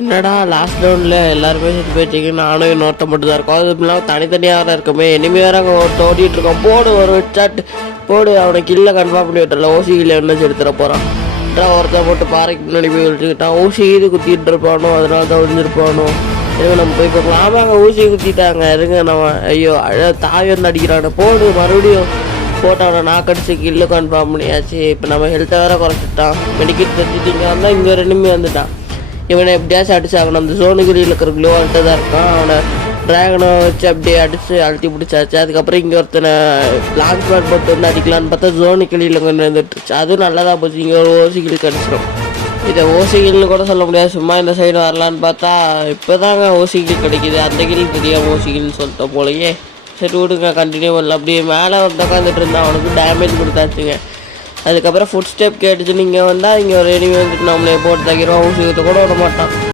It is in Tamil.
என்னடா லாஸ்ட் ரவுண்டில் எல்லாருமே செத்து போயிட்டீங்க, நானும் இன்னொருத்த மட்டும் தான் இருக்கோம். அது இல்லாமல் தனித்தனியாக வேறு இருக்கமே, இனிமே வேறு அங்கே ஒருத்த ஓடிட்டு இருக்கோம். போடு ஒரு சாட் போடு, அவனுக்கு இல்லை கன்ஃபார்ம் பண்ணி விட்டுறல. ஓசியில் என்ன எடுத்துட போகிறான். ஒருத்தன் போட்டு பாறைக்கு முன்னாடி போய் வச்சுக்கிட்டான். ஊசி இது குத்திட்டு இருப்பானோ, அதனால தான் ஒழிஞ்சிருப்பானோ. இருங்க நம்ம போய் பார்க்கலாம். ஆமாம், அங்கே ஊசியை குத்திட்டாங்க. இருங்க நம்ம ஐயோ தாய் வந்து அடிக்கிறானு. போடு மறுபடியும் போட்டவனை நாக்கடிச்சு கில்லு கன்ஃபார்ம் பண்ணியாச்சு. இப்போ நம்ம ஹெல்த்தை வேறு குறைச்சிட்டான். மெடிக்கெட் தச்சுட்டிங்க வந்தால் இங்கே ரெண்டுமே வந்துட்டான். இவனை எப்படியாச்சும் அடிச்சாகணும். அந்த ஜோனுகிரியில் இருக்கிற க்ளோ அல்ட்டு தான் இருக்கான். அவனை ட்ராகனை வச்சு அப்படியே அடித்து அழுத்தி பிடிச்சாச்சு. அதுக்கப்புறம் இங்கே ஒருத்தனை லான்ச் பேட் போட்டு வந்து அடிக்கலான்னு பார்த்தா ஜோனு கிளியில் கொஞ்சம் வந்துட்டுருச்சு. அதுவும் நல்லதாக போச்சு. இங்கே ஒரு ஓசிகில் கிடச்சிடும். இதை ஓசிகில்னு கூட சொல்ல முடியாது, சும்மா இந்த சைடு வரலான்னு பார்த்தா இப்போ தாங்க ஓசிகில் கிடைக்கிது. அந்த கில் தெரியாமல் ஓசிகில்னு சொல்லிட்டோம் போலயே. சரி விடுங்க, கண்டினியூ பண்ணல. அப்படியே மேலே வந்து உட்காந்துட்டு இருந்தால் அவனுக்கு டேமேஜ் கொடுத்தாச்சுங்க. அதுக்கப்புறம் ஃபுட் ஸ்டெப் கேட்டுச்சு. நீங்கள் வந்தால் இங்கே ஒரு எனிமே வந்துட்டு நம்மளே போட்டு தக்கிறோம். ஊசி கூட விட மாட்டான்.